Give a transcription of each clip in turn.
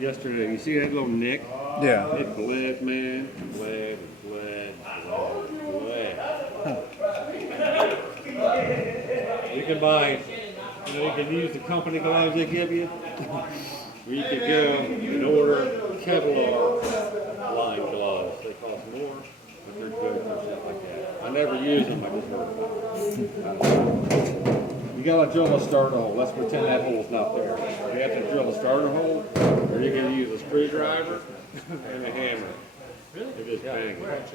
yesterday. You see that little nick? Yeah. It bled, man. Bled and bled and bled. You can buy, you can use the company gloves they give you. Or you could go and order Kevlar line gloves. They cost more, but they're good for stuff like that. I never use them, I just heard about them. You gotta drill a starter hole. Let's pretend that hole's not there. You have to drill a starter hole, or you can use a screwdriver and a hammer. You just bang it.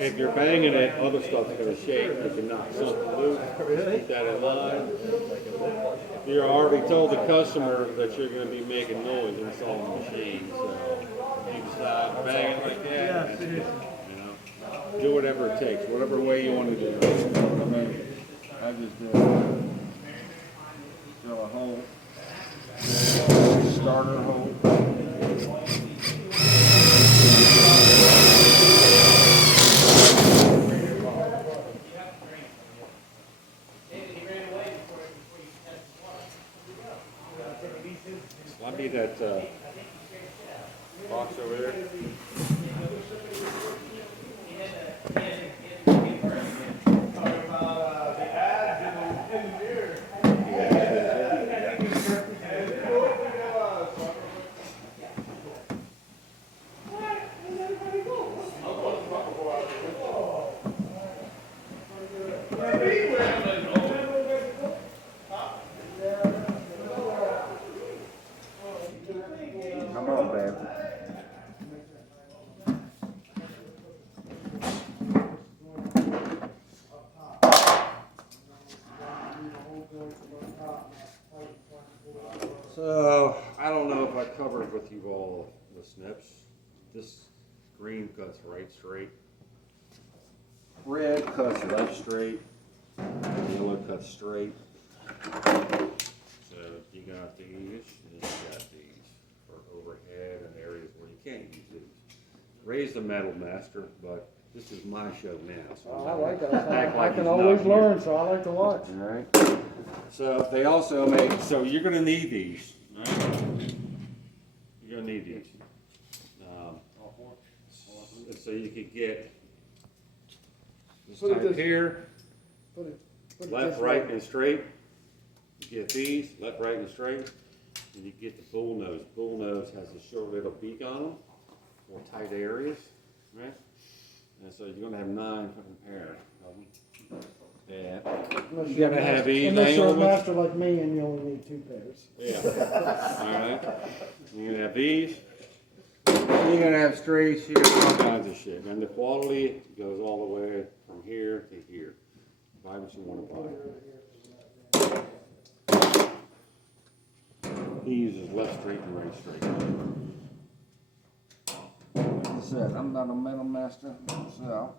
If you're banging it, other stuff's gonna shake. You can knock something loose. Keep that in mind. You already told the customer that you're going to be making noise inside the machine, so if you stop banging like that, that's good. You know, do whatever it takes, whatever way you want to do it. I mean, I just drill a hole, starter hole. I'll be that box over there. Come on, babe. So, I don't know if I covered with you all the snips. This green cuts right straight. Red cuts left straight. Yellow cuts straight. So, you got these, and you got these for overhead and areas where you can't use these. Ray's the metal master, but this is my show now. So I like that. act I like can he's not always here. learn, so I like to watch. All right. So they also make, so you're gonna need these. All right? You're gonna need these. So you could get this Put it type this- here, Put it left, this right, way. and straight. You get these, left, right, and straight. And you get the bull nose. Bull nose has a short little beak on them for tight areas, right? And so you're gonna have 9 fucking pair of them. Yeah. Unless You you're a gotta have master- these Unless you're a elements. master like me and you only need 2 pairs. Yeah. All right. You're gonna have these. You're gonna have straights. You got all kinds of shit. And the quality goes all the way from here to here. Buy what you want to buy. He uses left straight and right straight. Like I said, I'm not a metal master, so.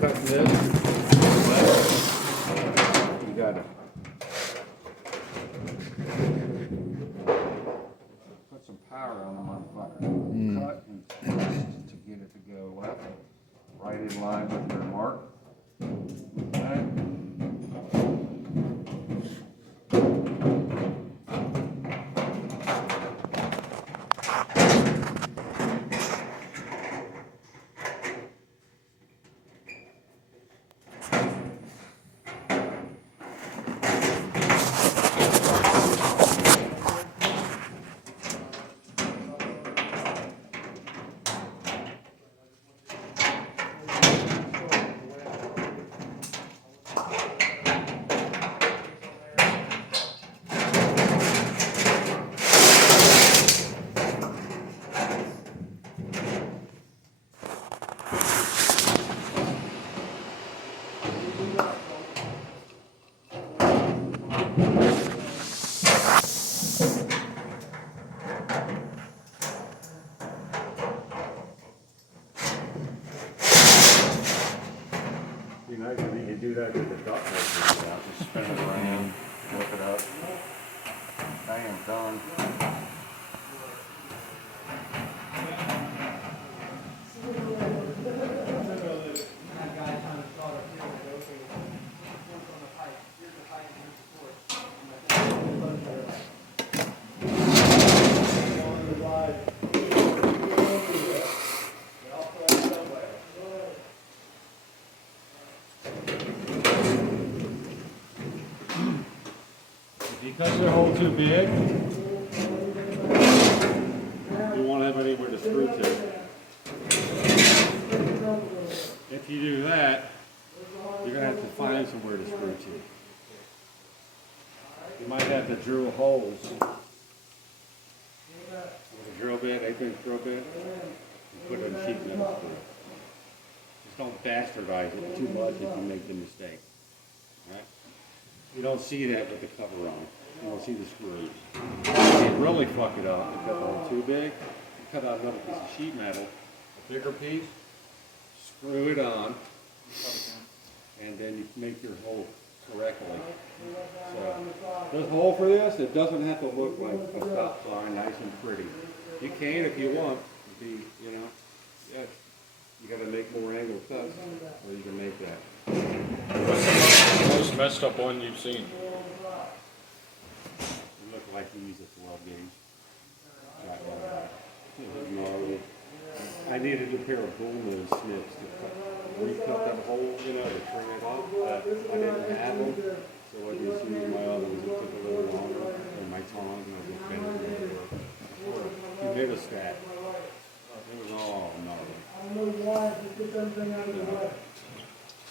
Cutting this, you got to put some power on the motherfucker. Cut and twist to get it to go left, right in line with your mark. Okay. Be nice if you could do that with the duct tape. Just spin it around, flip it up. Bam, done. Because they're hole too big, you won't have anywhere to screw to. If you do that, you're gonna have to find somewhere to screw to. You might have to drill holes with a drill bit, 8-inch drill bit, and put it in sheet metal screw. Just don't bastardize it too much if you make the mistake. Right? You don't see that with the cover on. You don't see the screws. If you really fuck it up, the cover on too big, you cut out another piece of sheet metal, a bigger piece, screw it on, and then you make your hole correctly. So, this hole for this, it doesn't have to look like a stop sign, nice and pretty. You can if you want. You know, yeah, you got to make more angle cuts, or you can make that. What's the most messed up one you've seen? It looked like he used a 12 gauge. It was gnarly. I needed a pair of bull nose snips to recut that hole, you know, to trim it up, but I didn't have them. So what you see in my others, it took a little longer, and my tongs, and I was bending it. You did a stack. It was all gnarly.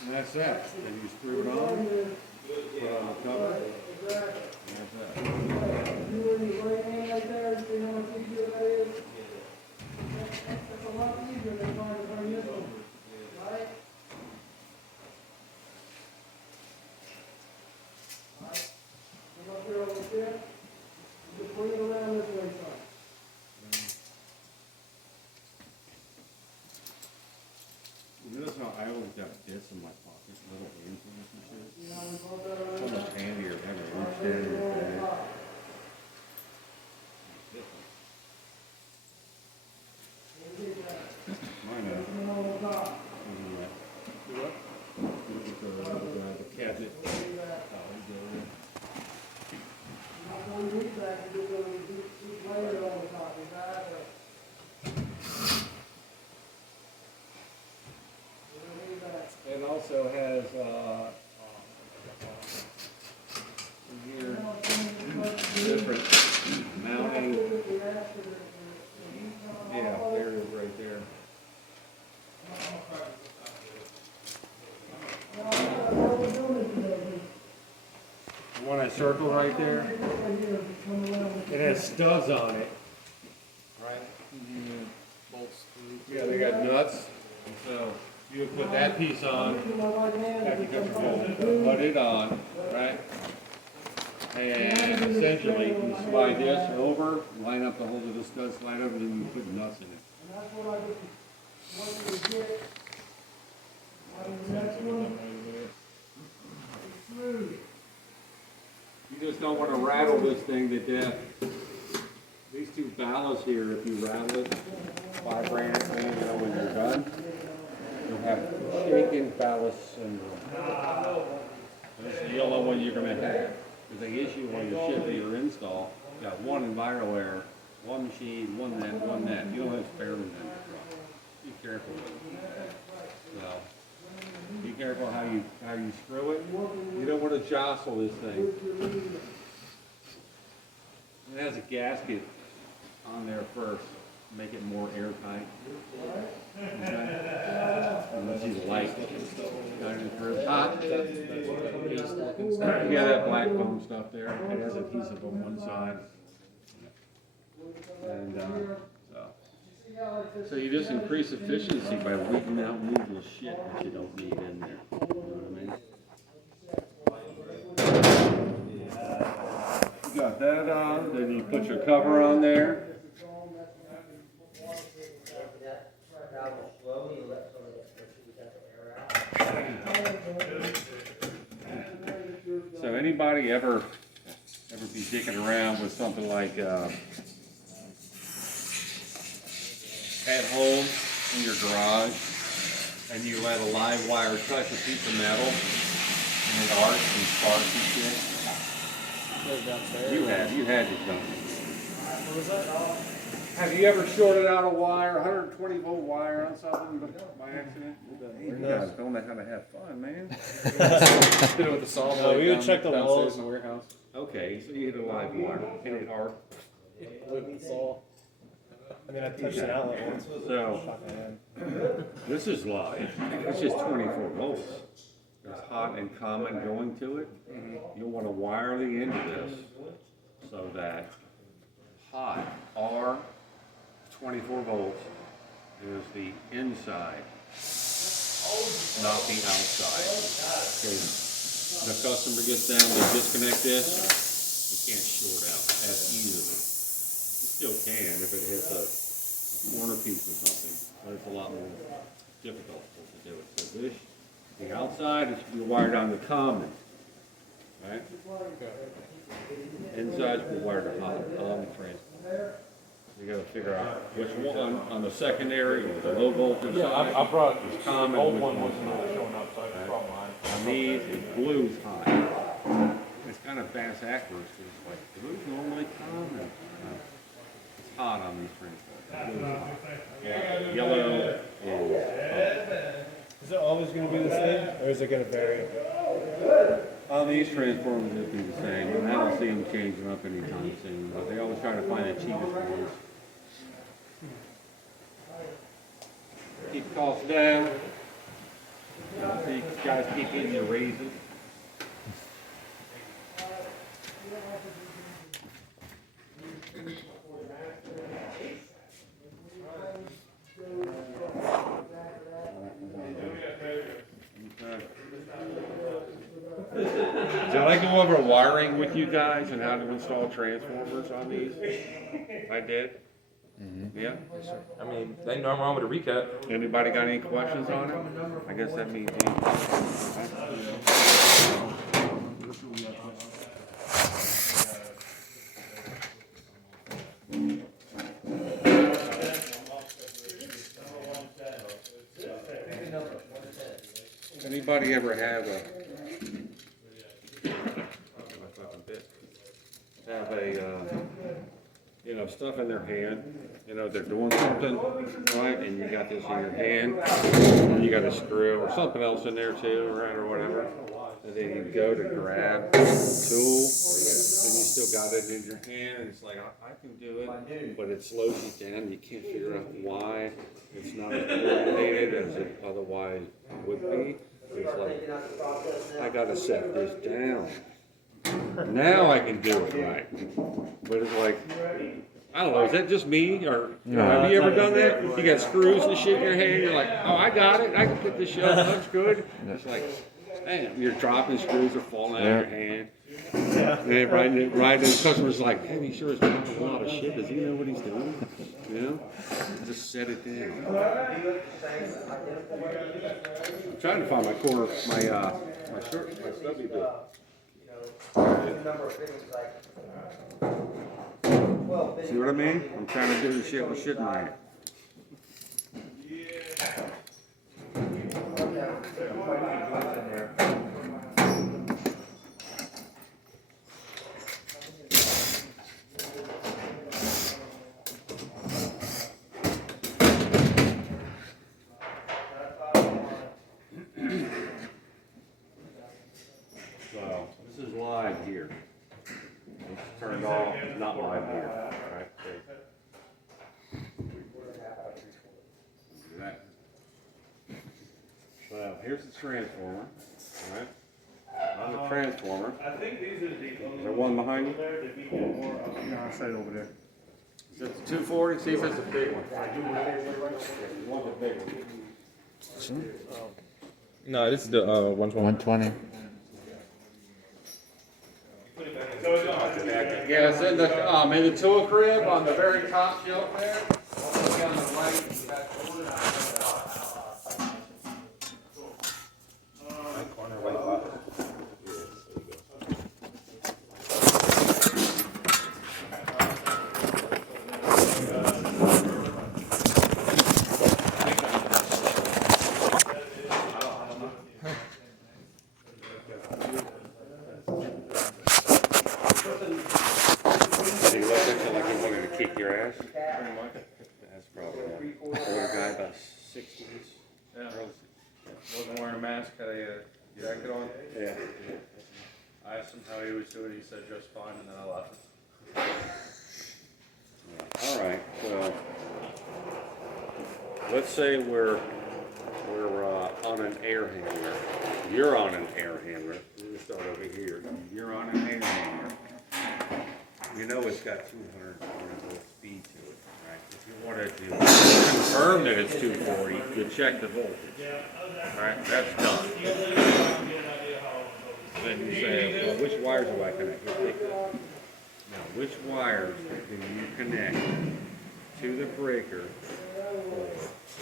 And that's that. Then you screw it on, put on the cover, and that's that. You notice how I always got bits in my pocket, little handfuls and shit? It's almost handier if I can reach down in your bag. Mine the cabinet. It also has here different mounting. Yeah, there it is right there. The one I circled right there, it has studs on it. Right? Bolts through. Yeah, they got nuts. So you would put that piece on, after you cut your hole, put it on, right? And essentially, you slide this over, line up the hole to the stud, slide over, then you put nuts in it. You just don't want to rattle this thing to death. These two ballasts here, if you rattle it, vibrate it, you know, when you're done, you'll have shaken ballast syndrome. That's the yellow one you're going to have. Because they issue when you ship your install, you got one EnviroAir, one machine, one net. You don't have spare ones in your truck. Be careful with it. So, be careful how you screw it. You don't want to jostle this thing. It has a gasket on there first, make it more airtight. Okay? Unless you like got it first. Hot. You got that black foam stuff there. It has adhesive on one side. And so you just increase efficiency by weeding out needless shit that you don't need in there. You know what I mean? You got that on, then you put your cover on there. So anybody ever be dicking around with something like at home in your garage and you let a live wire touch a piece of metal and it arcs and sparks and shit? You had your company. What was that? Have you ever shorted out a wire, 120 volt wire on something by accident? You guys don't know how to have fun, man. Did it with the saw blade. No, we would check the downstairs walls. in the warehouse. Okay, so you hit a live wire, hit it hard. With the saw. I mean, I touched an outlet once. So, Shot my hand. this is live, it's just 24 volts. There's hot and common going to it. You'll want to wire the end of this so that hot, R, 24 volts, is the inside, not the outside. Okay. The customer gets down, they disconnect this, you can't short out as easily. You still can if it hits a corner piece or something, but it's a lot more difficult to do it. So this, the outside is you're wired on the common, right? Inside we're wired to hot on the transformer. You gotta figure out which one on the secondary or the low voltage Yeah, side. I brought is the common, old which one one's wasn't not. really showing up, so I brought mine. On these, blue's hot. It's kind of fast actors, it's like blue's normally common. It's hot on these transformers. Yellow is Is it always going to be the same, or is it going to vary? on these transformers it'll be the same, and I don't see them changing up anytime soon, but they always try to find the cheapest ones. Keep costs down. So you guys keep getting your raises. Did I go over wiring with you guys and how to install transformers on these? I did? Yeah? I mean, there ain't nothing wrong with a recap. Anybody got any questions on it? I guess that means anybody ever have a you know, stuff in their hand, you know, they're doing something, right, and you got this in your hand, and you got a screw or something else in there too, right, or whatever, and then you go to grab the tool, and you still got it in your hand, and it's like, I can do it, but it slows you down, you can't figure out why it's not as coordinated as it otherwise would be. It's like, I gotta set this down. Now I can do it right. But it's like, I don't know, is that just me? Or have you ever done that? You got screws and shit in your hand, you're like, oh, I got it, I can put this shit up, that's good. It's like, damn, you're dropping screws are falling out of your hand. And then right, and the customer's like, damn, he sure is dropping a lot of shit, does he know what he's doing? You know? Just set it down. I'm trying to find my corner, my shirt, my stubby bit. See what I mean? I'm trying to do the shit with shit in my hand. So, this is live here. It's turned off, it's not live here, right? Okay. Do that. So, here's the transformer, right? On the transformer. Is there one behind you? No, I'll set it over there. Is that the 240? See if it's a big one. One's a big one. No, this is the 120. 120. Yeah, it's in the tool crib on the very top shelf there. Also on the right, back He looked at you like he wanted to kick your ass. That's probably an older guy, about 60s. Yeah. Wasn't wearing a mask, had a jacket on. Yeah. I asked him how he was doing, he said just fine, and then I left. All right, so let's say we're on an air handler. You're on an air handler. We'll start over here. You're on an air handler. You know it's got 240 volt speed to it, right? If you wanted to confirm that it's 240, you check the voltage, right? That's done. Then you say, well, which wires do I connect? You take that. Now, which wires do you connect to the breaker for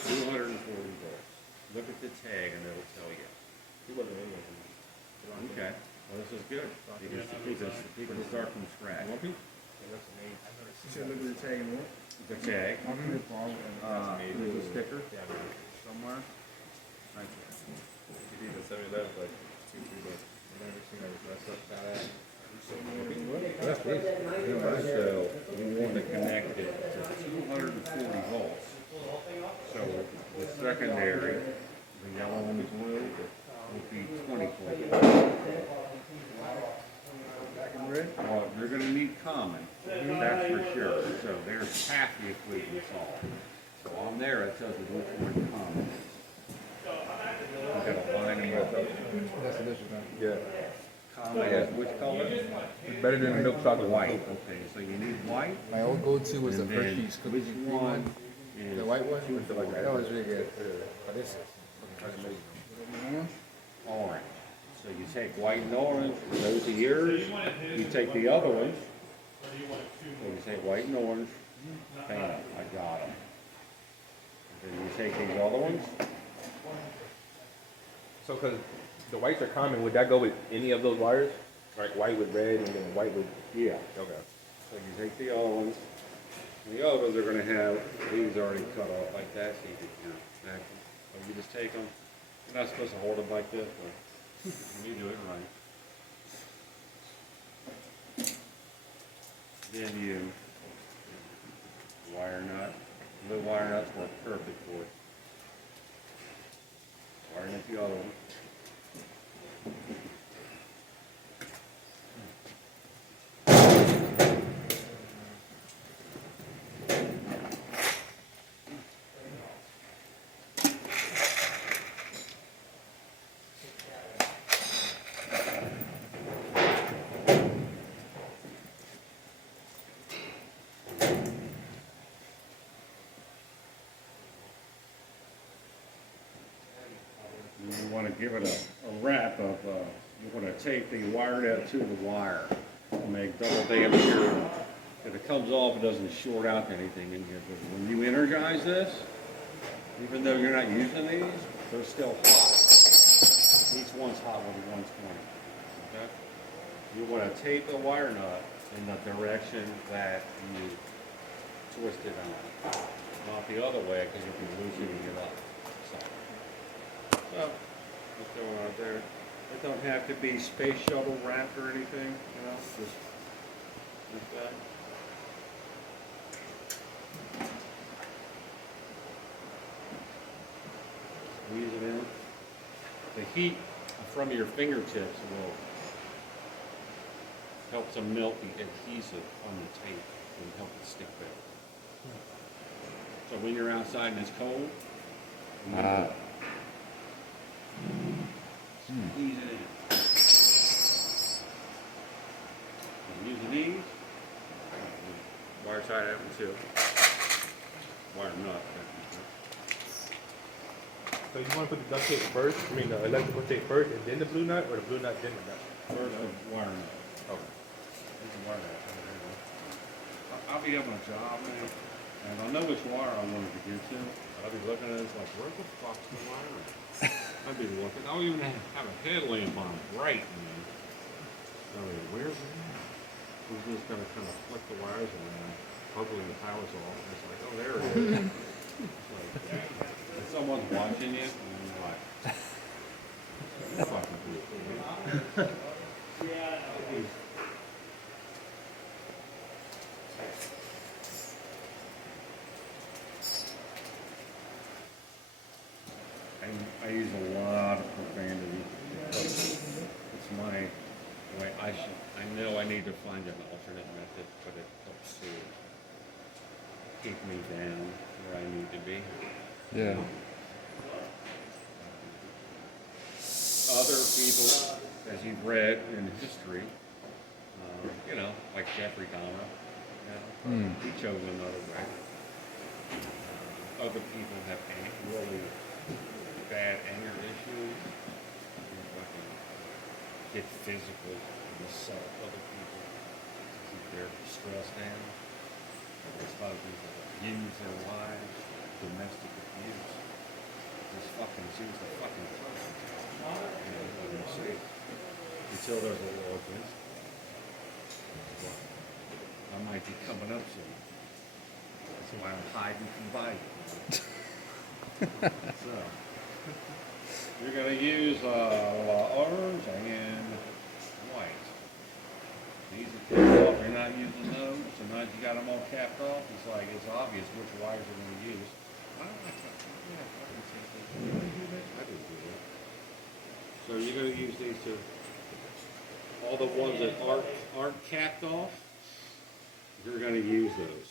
240 volts? Look at the tag and it'll tell you. Okay, well, this is good. You can start from scratch. The tag. There's a sticker somewhere. Right there. So we want to connect it to 240 volts. So the secondary, the yellow one is blue, will be 20 volts. Well, you're going to need common, that's for sure. So there's half the equation solved. So on there it tells you which one common is. You got a line in both of them. That's delicious, man. Yeah. Common is which color? It's better than milk chocolate. White. Okay, so you need white. My old go-to was the And then Hershey's cookies which and cream one one. is The white one? That was really good. But this is orange? So you take white and orange, those are yours. You take the other ones. So you take white and orange. Bam, I got them. Then you take these other ones. So, because the whites are common, would that go with any of those wires? Like white with red and then white with. Yeah. Okay. So you take the other ones. And the others are going to have these already cut off like that, so you can connect them. So you just take them. You're not supposed to hold them like this, but you do it right. Then you wire nut. The wire nuts work perfect for it. Wire nut the other one. You want to give it a wrap of, you want to tape the wire nut to the wire to make double damage sure if it comes off, it doesn't short out anything in here. But when you energize this, even though you're not using these, they're still hot. Each one's hot with a 120. Okay? You want to tape the wire nut in the direction that you twist it on, not the other way because you'll be loosening it up. So what's going on there? It don't have to be space shuttle wrapped or anything, you know, just like that. Squeeze it in. The heat from your fingertips will help to melt the adhesive on the tape and help it stick better. So when you're outside and it's cold, squeeze it in. I'm using these. Wire tie that one too. Wire nut. So you want to put the duct tape first? I mean, the electrical tape first, and then the blue nut, or the blue nut then the nut? First the wire nut. Okay. This is wire nut. I'll be up on a job, man, and I know which wire I wanted to get to. I'll be looking at it, it's like, where the fuck's the wire at? I'd be looking. I don't even have a headlamp on bright, man. So where's it at? We're just gonna kind of flick the wires around. Hopefully the power's off. And it's like, oh, there it is. It's like, if someone's watching you, and you're like, you fucking do it, man. I use a lot of profanity. It's my Anyway, I know I need to find an alternate method, but it helps to keep me down where I need to be. Yeah. Other people, as you've read in history, you know, like Jeffrey Dahmer, you know, he chose another way. Other people have really bad anger issues. You fucking get physical and assault other people to keep their stress down. There's a lot of people that use their wives, domestic abuse. Just fucking choose the fucking person. You know, you see. Until there's a law against it. I might be coming up soon. That's why I'm hiding from Biden. So, you're going to use orange and white. These are capped off. You're not using those. Sometimes you got them all capped off. It's like it's obvious which wires you're going to use. I don't like that. Yeah, I didn't do that. So you're going to use these two. All the ones that aren't capped off, you're going to use those.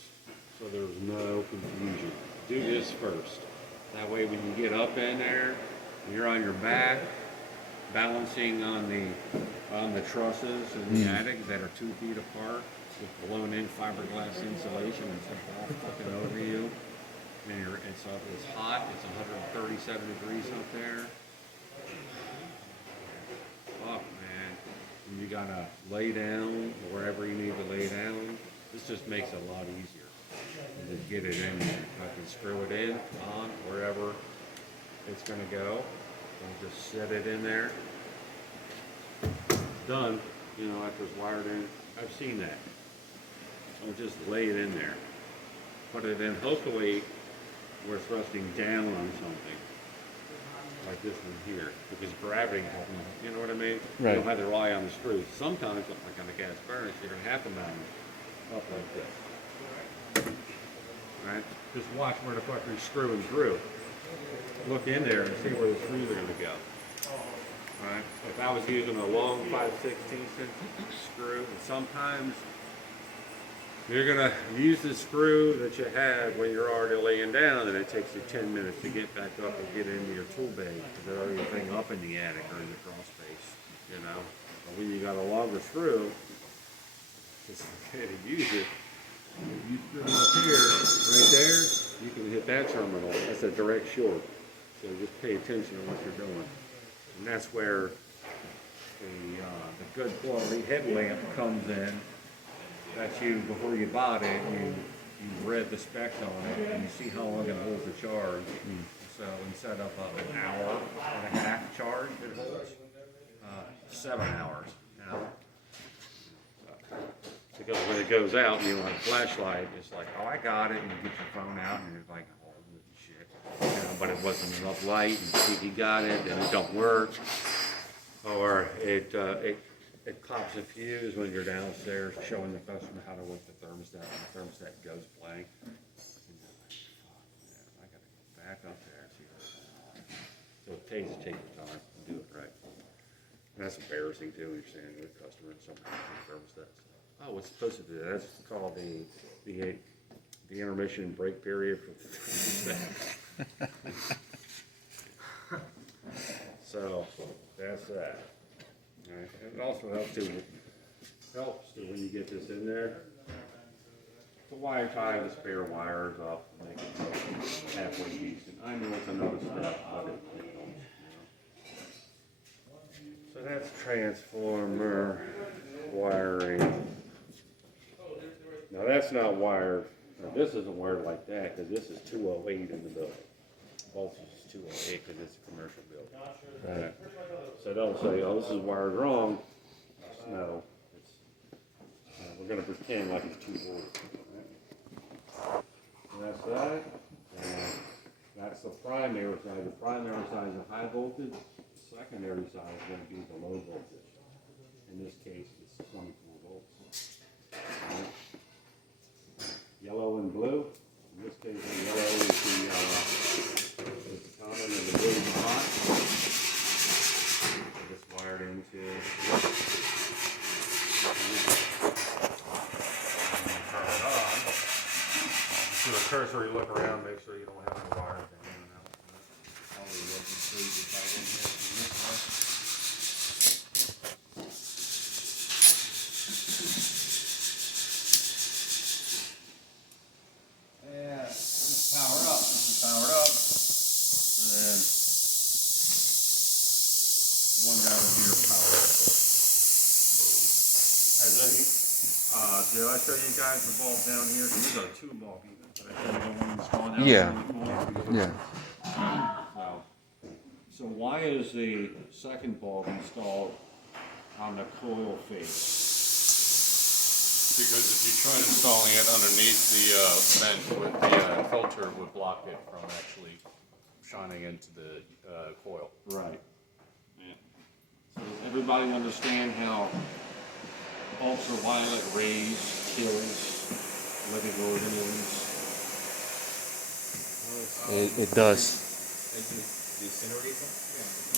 So there's no confusion. Do this first. That way when you get up in there, you're on your back, balancing on the trusses in the attic that are 2 feet apart with blown in fiberglass insulation and stuff all fucking over you. And it's hot, it's 137 degrees up there. Fuck, man. And you gotta lay down wherever you need to lay down. This just makes it a lot easier. And just get it in there. I can screw it in, on, wherever it's gonna go. And just set it in there. Done. You know, after it's wired in. I've seen that. So just lay it in there. Put it in, hopefully we're thrusting down on something. Like this one here, because gravity helps me, you know what I mean? Right. You don't have to rely on the screws. Sometimes, like on the gas furnace, you're gonna have to mount them up like this. Right? Just watch where the fuck you're screwing through. Look in there and see where the screws are gonna go. Right? If I was using a long 5/16 screw, and sometimes you're gonna use the screw that you had when you're already laying down, and it takes you 10 minutes to get back up and get into your tool bay because there's everything up in the attic or in the crawl space, you know. But when you got a longer screw, just okay to use it. If you screw up here, right there, you can hit that terminal. That's a direct short. So just pay attention to what you're doing, and that's where the good quality headlamp comes in. That you, before you bought it, you read the specs on it, and you see how long it holds the charge. So instead of an hour and a half charge it holds, 7 hours, you know. Because when it goes out, you know, like a flashlight, it's like, oh, I got it, and you get your phone out, and you're like, oh, shit. You know, but it wasn't enough light, and you got it, and it don't work. Or it pops a fuse when you're downstairs showing the customer how to work the thermostat, and the thermostat goes blank. And you're like, fuck, man, I gotta go back up there and see what's going on. So it pays to take your time and do it right. And that's embarrassing too, when you're standing with a customer and someone has the thermostat. Oh, what's it supposed to do? That's called the intermission break period for the thermostat. So that's that. Right. It also helps too when you get this in there to wire tie the spare wires up and make it halfway decent. I know it's another step, but it helps. You know. So that's transformer wiring. Now that's not wired. Now this isn't wired like that because this is 208 in the building. Voltage is 208 because it's a commercial building. Right. So don't say, oh, this is wired wrong. No, we're going to pretend like it's 240. Right? So that's that. And that's the primary side. The primary side is the high voltage. The secondary side is going to be the low voltage. In this case, it's 24 volts. Right? Yellow and blue. In this case, the yellow is the common and the blue is hot. Just wired into sure you look around, make sure you don't have any wires hanging in and out. Yeah, just power up. Power up. And one down here power up. Has any, did I show you guys the bulb down here? These are two bulb even. Did I show you the one installed down Yeah. there? Yeah. So why is the second bulb installed on the coil face? Because if you try installing it underneath the vent, with the filter would block it from actually shining into the coil. Right. Yeah. So does everybody understand how ultraviolet rays kills living organisms? It does. It incinerates them?